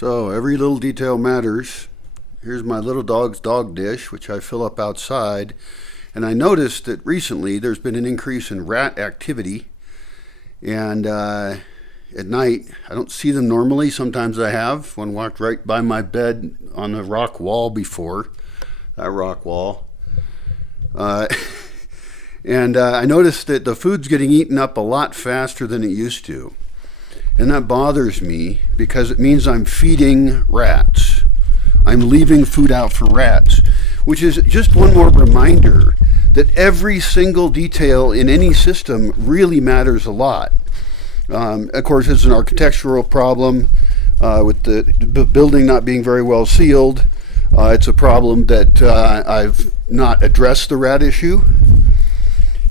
So every little detail matters. Here's my little dog's dog dish, which I fill up outside. And I noticed that recently there's been an increase in rat activity. And at night, I don't see them normally. Sometimes I have. One walked right by my bed on the rock wall before. That rock wall. And I noticed that the food's getting eaten up a lot faster than it used to. And that bothers me because it means I'm feeding rats. I'm leaving food out for rats, which is just one more reminder that every single detail in any system really matters a lot. Of course, it's an architectural problem with the building not being very well sealed. It's a problem that I've not addressed the rat issue.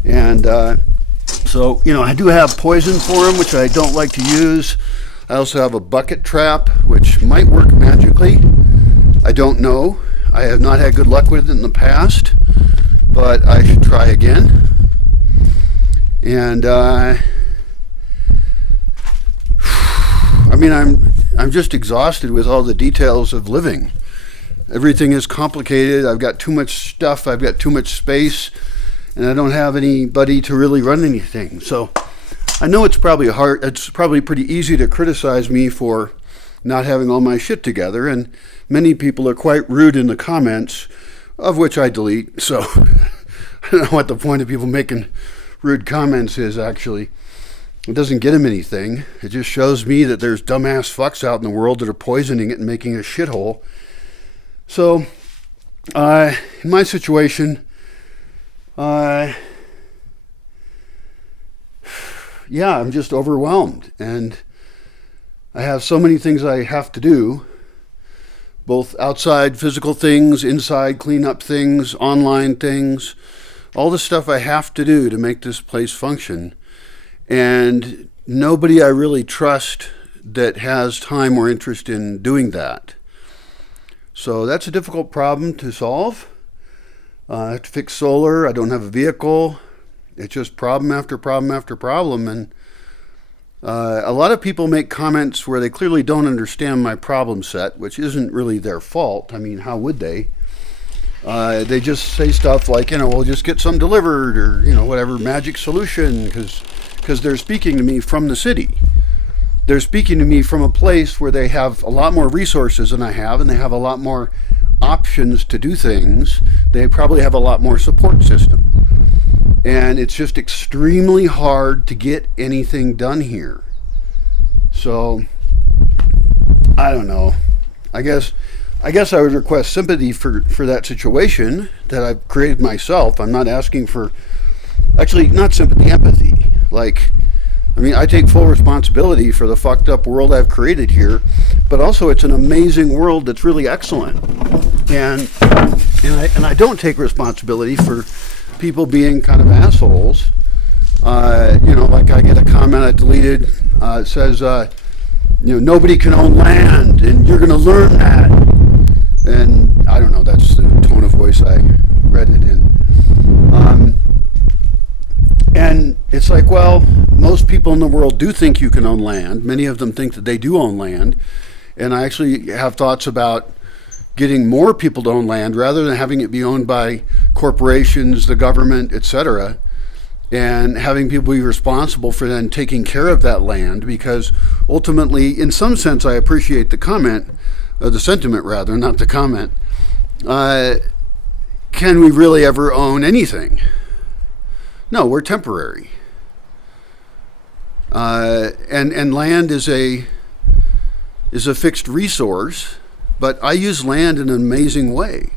And so, I do have poison for them, which I don't like to use. I also have a bucket trap, which might work magically. I don't know. I have not had good luck with it in the past, but I should try again. And I'm just exhausted with all the details of living. Everything is complicated. I've got too much stuff. I've got too much space. And I don't have anybody to really run anything. So I know it's probably pretty easy to criticize me for not having all my shit together, and many people are quite rude in the comments, of which I delete. So I don't know what the point of people making rude comments is, actually. It doesn't get them anything. It just shows me that there's dumbass fucks out in the world that are poisoning it and making a shithole. So in my situation, I'm just overwhelmed, and I have so many things I have to do, both outside physical things, inside cleanup things, online things, all the stuff I have to do to make this place function, and nobody I really trust that has time or interest in doing that. So that's a difficult problem to solve. I have to fix solar. I don't have a vehicle. It's just problem after problem after problem. And a lot of people make comments where they clearly don't understand my problem set, which isn't really their fault. I mean, how would they? They just say stuff like, we'll just get some delivered, or, whatever magic solution, because they're speaking to me from the city. They're speaking to me from a place where they have a lot more resources than I have, and they have a lot more options to do things. They probably have a lot more support system, and it's just extremely hard to get anything done here. So I don't know. I guess I would request sympathy for that situation that I've created myself. I'm not asking for, actually, not sympathy, empathy. I take full responsibility for the fucked up world I've created here, but also it's an amazing world that's really excellent. And I don't take responsibility for people being kind of assholes. Like I get a comment I deleted. It says, nobody can own land, and you're going to learn that. And I don't know, that's the tone of voice I read it in. And it's like, well, most people in the world do think you can own land. Many of them think that they do own land. And I actually have thoughts about getting more people to own land rather than having it be owned by corporations, the government, etc., and having people be responsible for then taking care of that land, because ultimately, in some sense, I appreciate the comment, the sentiment rather, not the comment. Can we really ever own anything? No, we're temporary. And land is a fixed resource, but I use land in an amazing way.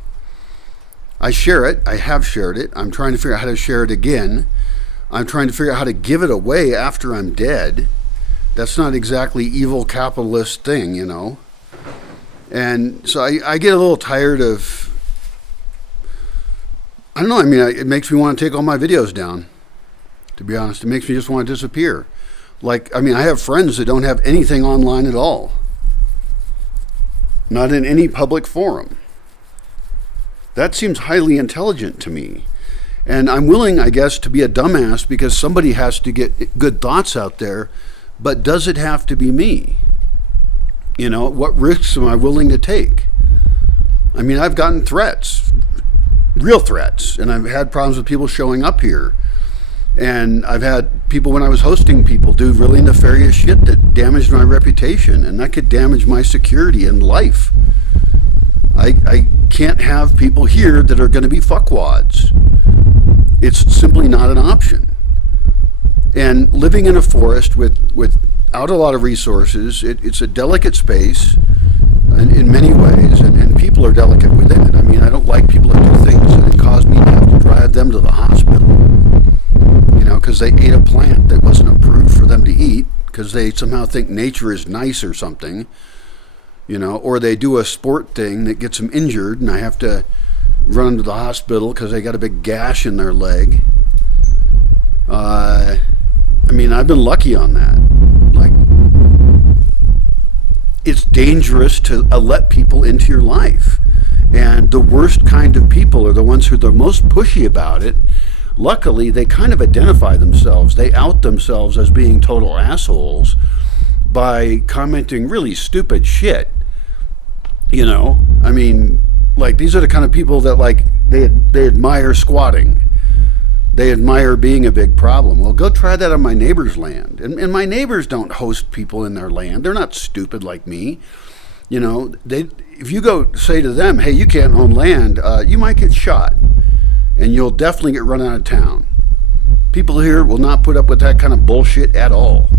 I share it. I have shared it. I'm trying to figure out how to share it again. I'm trying to figure out how to give it away after I'm dead. That's not exactly evil capitalist thing, And so I get a little tired of, I don't know, it makes me want to take all my videos down, to be honest. It makes me just want to disappear. I have friends that don't have anything online at all. Not in any public forum. That seems highly intelligent to me. And I'm willing, I guess, to be a dumbass because somebody has to get good thoughts out there, but does it have to be me? What risks am I willing to take? I mean, I've gotten threats, real threats, and I've had problems with people showing up here. And I've had people, when I was hosting people, do really nefarious shit that damaged my reputation, and that could damage my security and life. I can't have people here that are going to be fuckwads. It's simply not an option. And living in a forest without a lot of resources, it's a delicate space in many ways, and people are delicate within it. I mean, I don't like people that do things that cause me to have to drive them to the hospital, because they ate a plant that wasn't approved for them to eat, because they somehow think nature is nice or something, or they do a sport thing that gets them injured, and I have to run them to the hospital because they got a big gash in their leg. I've been lucky on that. Like, it's dangerous to let people into your life. And the worst kind of people are the ones who are the most pushy about it. Luckily, they kind of identify themselves. They out themselves as being total assholes by commenting really stupid shit. These are the kind of people that, they admire squatting. They admire being a big problem. Well, go try that on my neighbor's land. And my neighbors don't host people in their land. They're not stupid like me. If you go say to them, hey, you can't own land, you might get shot. And you'll definitely get run out of town. People here will not put up with that kind of bullshit at all.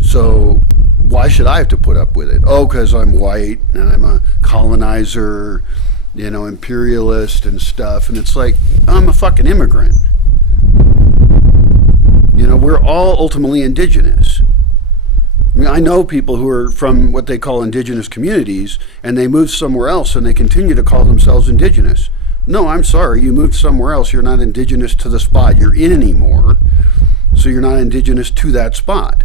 So why should I have to put up with it? Oh, because I'm white and I'm a colonizer, imperialist and stuff. And it's like, I'm a fucking immigrant. We're all ultimately indigenous. I know people who are from what they call indigenous communities, and they move somewhere else and they continue to call themselves indigenous. No, I'm sorry, you moved somewhere else. You're not indigenous to the spot you're in anymore. So you're not indigenous to that spot.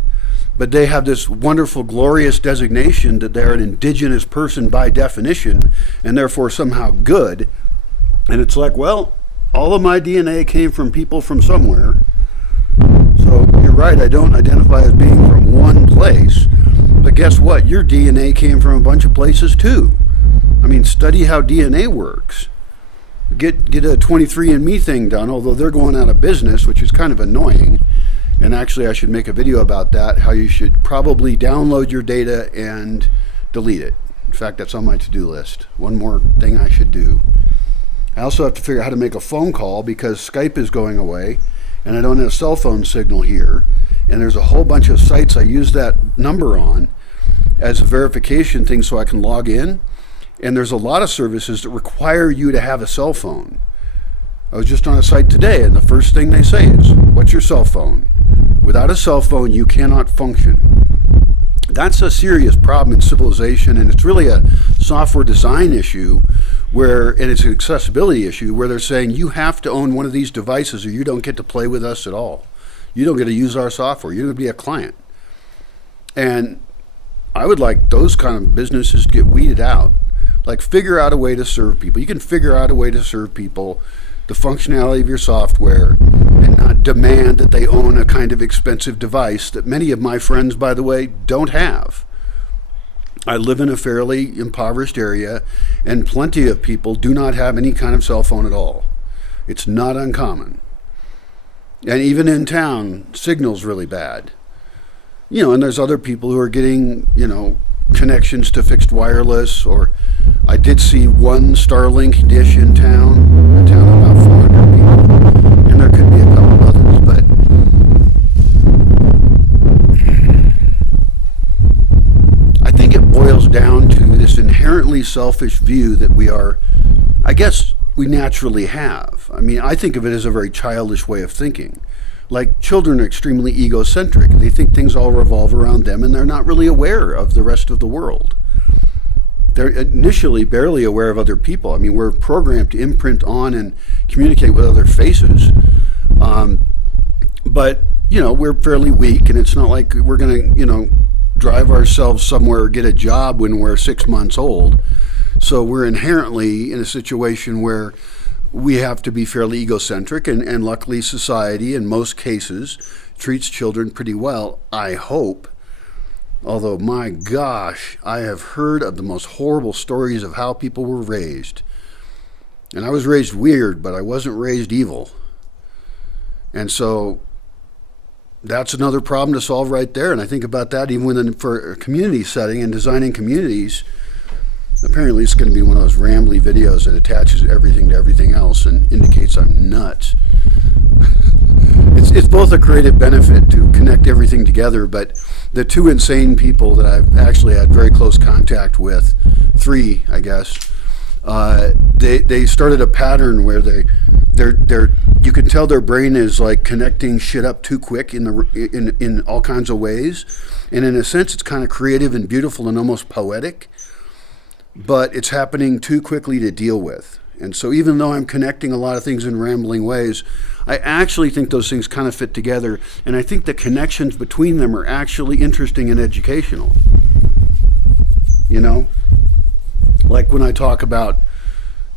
But they have this wonderful, glorious designation that they're an indigenous person by definition, and therefore somehow good. And it's like, well, all of my DNA came from people from somewhere. So you're right, I don't identify as being from one place. But guess what? Your DNA came from a bunch of places too. Study how DNA works. Get a 23andMe thing done, although they're going out of business, which is kind of annoying. And actually, I should make a video about that, how you should probably download your data and delete it. In fact, that's on my to-do list. One more thing I should do. I also have to figure out how to make a phone call because Skype is going away, and I don't have a cell phone signal here. And there's a whole bunch of sites I use that number on as a verification thing so I can log in. And there's a lot of services that require you to have a cell phone. I was just on a site today, and the first thing they say is, what's your cell phone? Without a cell phone, you cannot function. That's a serious problem in civilization, and it's really a software design issue and it's an accessibility issue where they're saying you have to own one of these devices or you don't get to play with us at all. You don't get to use our software. You're going to be a client. And I would like those kind of businesses to get weeded out. Like, figure out a way to serve people. You can figure out a way to serve people the functionality of your software and not demand that they own a kind of expensive device that many of my friends, by the way, don't have. I live in a fairly impoverished area, and plenty of people do not have any kind of cell phone at all. It's not uncommon. And even in town, signal's really bad. And there's other people who are getting, connections to fixed wireless, or I did see one Starlink dish in town, a town of about 400 people, and there could be a couple of others, but I think it boils down to this inherently selfish view that we naturally have. I think of it as a very childish way of thinking. Like, children are extremely egocentric. They think things all revolve around them, and they're not really aware of the rest of the world. They're initially barely aware of other people. We're programmed to imprint on and communicate with other faces. But, we're fairly weak, and it's not like we're going to, drive ourselves somewhere or get a job when we're 6 months old. So we're inherently in a situation where we have to be fairly egocentric, and luckily society in most cases treats children pretty well, I hope. Although, my gosh, I have heard of the most horrible stories of how people were raised. And I was raised weird, but I wasn't raised evil. And so that's another problem to solve right there. And I think about that even for a community setting and designing communities. Apparently it's going to be one of those rambly videos that attaches everything to everything else and indicates I'm nuts. It's both a creative benefit to connect everything together, but the two insane people that I've actually had very close contact with, three, I guess, they started a pattern where they're you can tell their brain is like connecting shit up too quick in all kinds of ways, and in a sense it's kind of creative and beautiful and almost poetic, but it's happening too quickly to deal with. And so even though I'm connecting a lot of things in rambling ways, I actually think those things kind of fit together, and I think the connections between them are actually interesting and educational. You know? Like when I talk about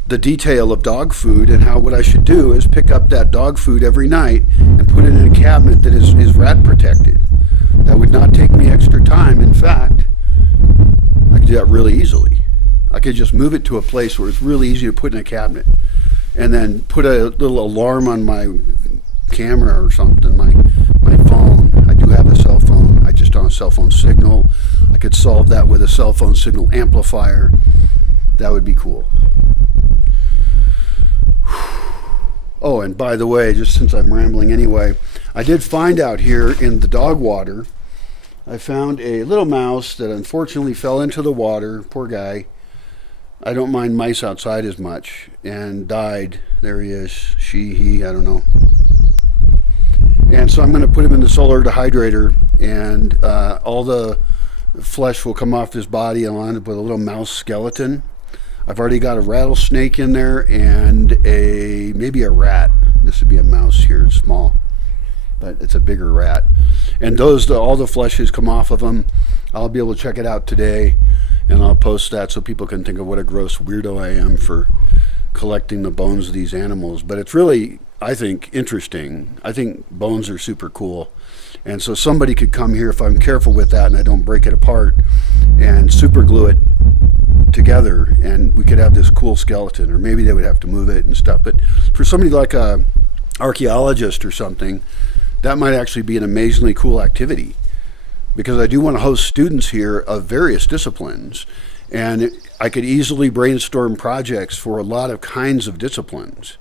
the detail of dog food and how what I should do is pick up that dog food every night and put it in a cabinet that is rat protected. That would not take me extra time. In fact, I could do that really easily. I could just move it to a place where it's really easy to put in a cabinet, and then put a little alarm on my camera or something, my phone. I do have a cell phone. I just don't have a cell phone signal. I could solve that with a cell phone signal amplifier. That would be cool. Oh, and by the way, just since I'm rambling anyway, I did find out here in the dog water, I found a little mouse that unfortunately fell into the water. Poor guy. I don't mind mice outside as much, and died. There he is. She, he, I don't know. And so I'm going to put him in the solar dehydrator, and all the flesh will come off his body, and I'll end up with a little mouse skeleton. I've already got a rattlesnake in there and maybe a rat. This would be a mouse here. It's small, but it's a bigger rat. And all the flesh has come off of them. I'll be able to check it out today, and I'll post that so people can think of what a gross weirdo I am for collecting the bones of these animals. But it's really, I think, interesting. I think bones are super cool. And so somebody could come here, if I'm careful with that and I don't break it apart, and super glue it together, and we could have this cool skeleton. Or maybe they would have to move it and stuff. But for somebody like a archaeologist or something, that might actually be an amazingly cool activity, because I do want to host students here of various disciplines, and I could easily brainstorm projects for a lot of kinds of disciplines.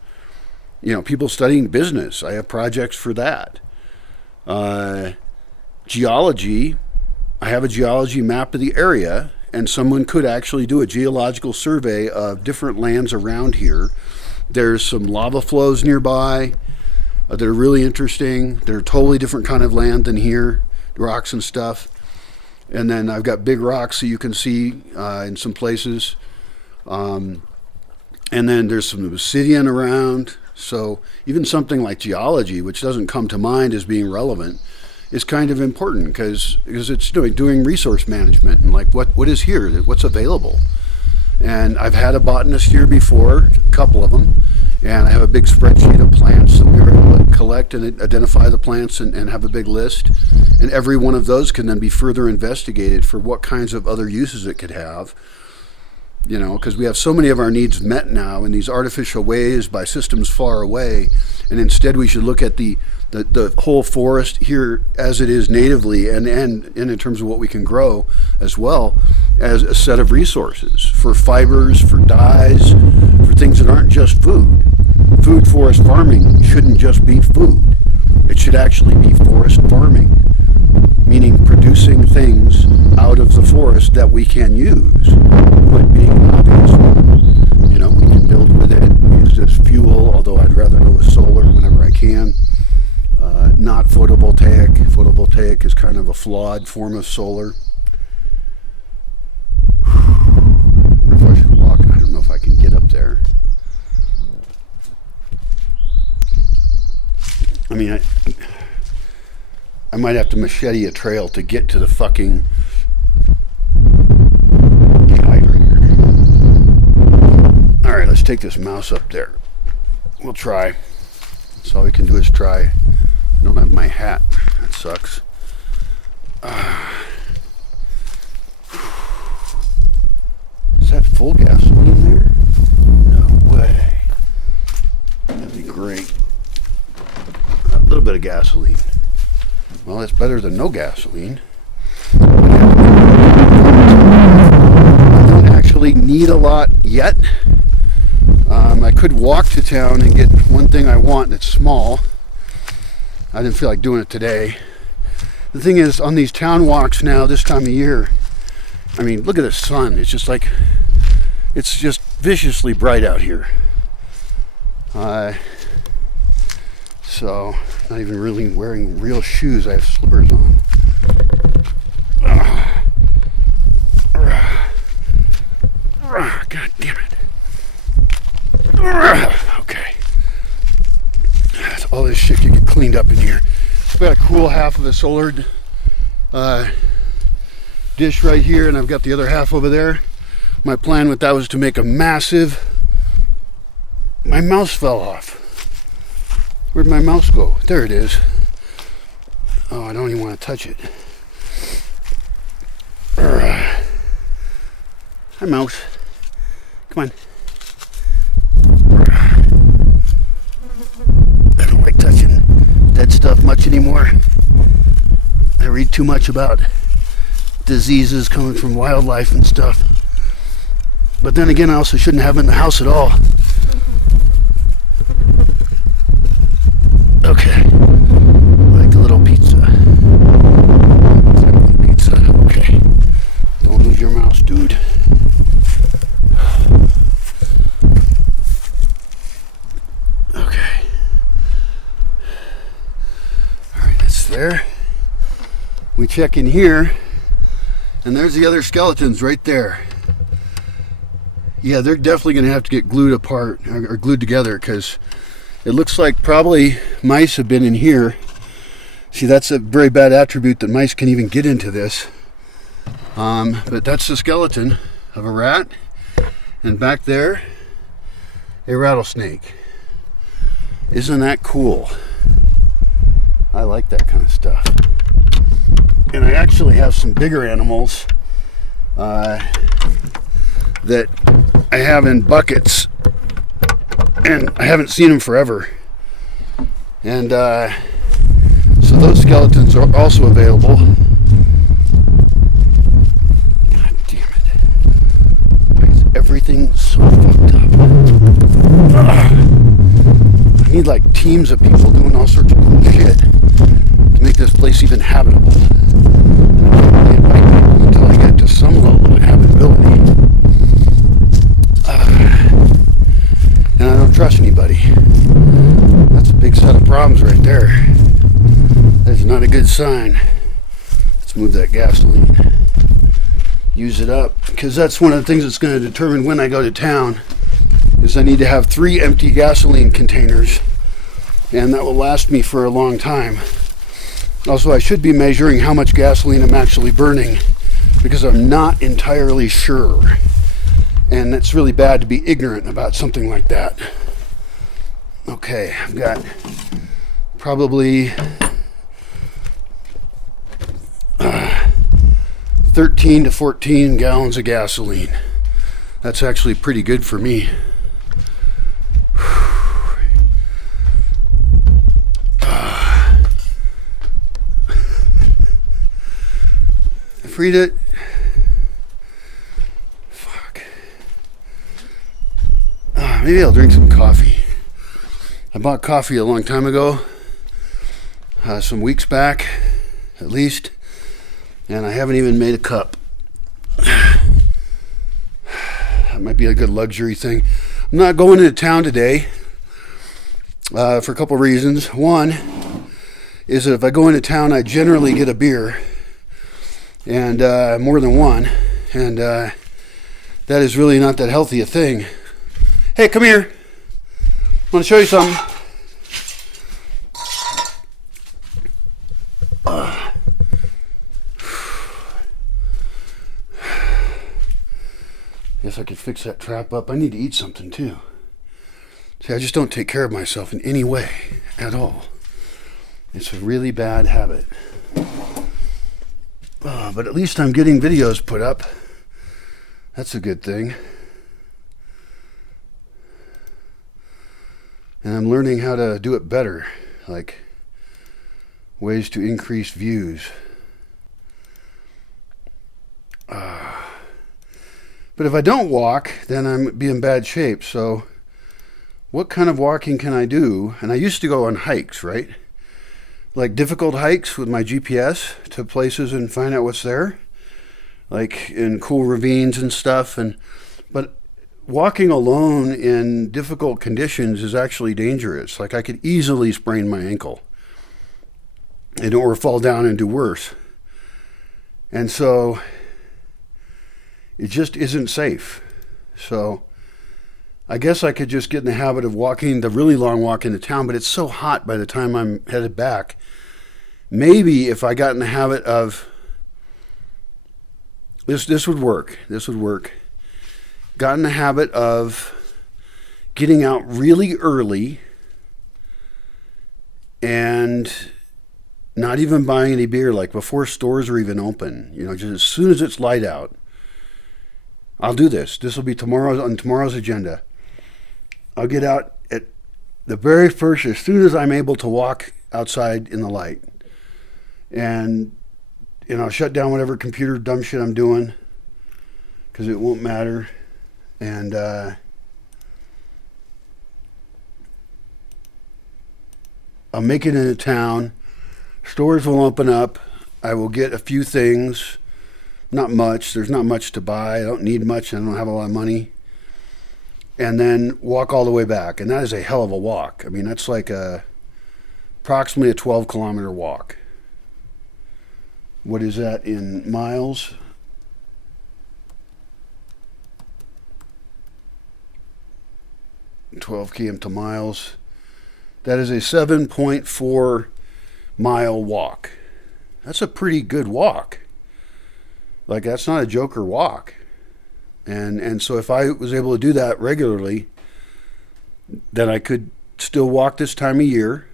You know, people studying business, I have projects for that. Geology, I have a geology map of the area, and someone could actually do a geological survey of different lands around here. There's some lava flows nearby that are really interesting. They're a totally different kind of land than here, rocks and stuff. And then I've got big rocks so you can see in some places. And then there's some obsidian around. So even something like geology, which doesn't come to mind as being relevant, is kind of important because it's doing resource management and like what is here, what's available. And I've had a botanist here before, a couple of them, and I have a big spreadsheet of plants that we were able to collect and identify the plants and have a big list. And every one of those can then be further investigated for what kinds of other uses it could have. You know, because we have so many of our needs met now in these artificial ways by systems far away, and instead we should look at the whole forest here as it is natively and in terms of what we can grow as well as a set of resources for fibers, for dyes, for things that aren't just food. Food forest farming shouldn't just be food. It should actually be forest farming, meaning producing things out of the forest that we can use. Wood being an obvious one. You know, we can build with it, use it as fuel, although I'd rather go with solar whenever I can. Not photovoltaic. Photovoltaic is kind of a flawed form of solar. I wonder if I should walk. I don't know if I can get up there. I mean, I might have to machete a trail to get to the fucking dehydrator. Alright, let's take this mouse up there. We'll try. That's all we can do is try. I don't have my hat. That sucks. that full gasoline there? No way. That'd be great. A little bit of gasoline. Well, that's better than no gasoline. I don't actually need a lot yet. I could walk to town and get one thing I want that's small. I didn't feel like doing it today. The thing is, on these town walks now, this time of year, I mean, look at the sun. It's just like, it's just viciously bright out here. So, not even really wearing real shoes. I have slippers on. God damn it. Okay. That's all this shit can get cleaned up in here. I've got a cool half of a solar dish right here, and I've got the other half over there. My plan with that was to make a massive... My mouse fell off. Where'd my mouse go? There it is. Oh, I don't even want to touch it. Hi, mouse. Come on. I don't like touching dead stuff much anymore. I read too much about diseases coming from wildlife and stuff. But then again, I also shouldn't have them in the house at all. Okay. Like a little pizza. Pizza. Okay. Don't lose your mouse, dude. Okay. Alright, that's there. We check in here, and there's the other skeletons right there. Yeah, they're definitely going to have to get glued apart, or glued together, because it looks like probably mice have been in here. See, that's a very bad attribute that mice can even get into this. But that's the skeleton of a rat, and back there, a rattlesnake. Isn't that cool? I like that kind of stuff. And I actually have some bigger animals that I have in buckets, and I haven't seen them forever. And so those skeletons are also available. God damn it. Why is everything so fucked up? I need like teams of people doing all sorts of cool shit to make this place even habitable. And I can't really invite people until I get to some level of habitability. And I don't trust anybody. That's a big set of problems right there. That's not a good sign. Let's move that gasoline. Use it up. Because that's one of the things that's going to determine when I go to town. Is I need to have 3 empty gasoline containers. And that will last me for a long time. Also, I should be measuring how much gasoline I'm actually burning. Because I'm not entirely sure. And it's really bad to be ignorant about something like that. Okay, I've got probably 13 to 14 gallons of gasoline. That's actually pretty good for me. Frida, maybe I'll drink some coffee. I bought coffee a long time ago, some weeks back, at least, and I haven't even made a cup. That might be a good luxury thing. I'm not going into town today for a couple reasons. One is that if I go into town, I generally get a beer, and more than one, and that is really not that healthy a thing. Hey, come here. I want to show you something. Guess I could fix that trap up. I need to eat something too. See, I just don't take care of myself in any way at all. It's a really bad habit. But at least I'm getting videos put up. That's a good thing. And I'm learning how to do it better, like ways to increase views. But if I don't walk, then I'm be in bad shape. So what kind of walking can I do? And I used to go on hikes, right? Like difficult hikes with my GPS to places and find out what's there, like in cool ravines and stuff. But walking alone in difficult conditions is actually dangerous. Like I could easily sprain my ankle or fall down and do worse. And so it just isn't safe. So I guess I could just get in the habit of walking the really long walk into town, but it's so hot by the time I'm headed back. Maybe if I got in the habit of this would work. This would work. Got in the habit of getting out really early and not even buying any beer, like before stores are even open. Just as soon as it's light out. I'll do this. This will be on tomorrow's agenda. I'll get out at the very first, as soon as I'm able to walk outside in the light. And, I'll shut down whatever computer dumb shit I'm doing because it won't matter. And I'll make it into town. Stores will open up. I will get a few things. Not much. There's not much to buy. I don't need much. I don't have a lot of money. And then walk all the way back. And that is a hell of a walk. I mean, that's like approximately a 12-kilometer walk. What is that in miles? $12 km to miles. That is a 7.4 mile walk. That's a pretty good walk. Like, that's not a joker walk. And so if I was able to do that regularly, then I could still walk this time of year.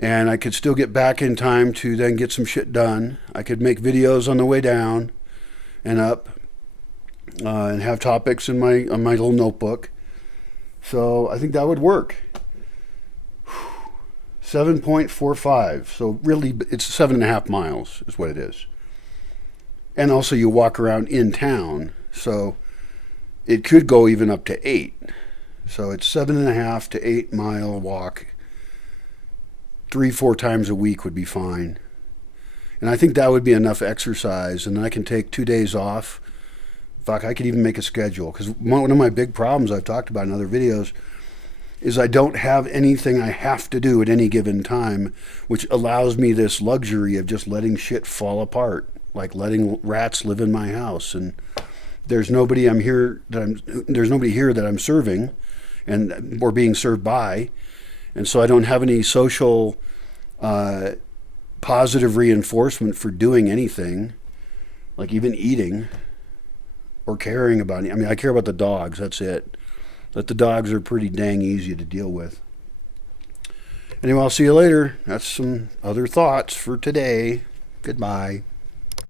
And I could still get back in time to then get some shit done. I could make videos on the way down and up and have topics on my little notebook. So I think that would work. 7.45. So really, it's 7.5 miles is what it is. And also you walk around in town. So it could go even up to 8. So it's 7.5 to 8 mile walk. 3-4 times a week would be fine. And I think that would be enough exercise. And then I can take 2 days off. Fuck, I could even make a schedule. Because one of my big problems I've talked about in other videos is I don't have anything I have to do at any given time, which allows me this luxury of just letting shit fall apart. Like letting rats live in my house. And there's nobody here that I'm serving or being served by. And so I don't have any social positive reinforcement for doing anything, like even eating or caring about it. I mean, I care about the dogs, that's it. But the dogs are pretty dang easy to deal with. Anyway, I'll see you later. That's some other thoughts for today. Goodbye.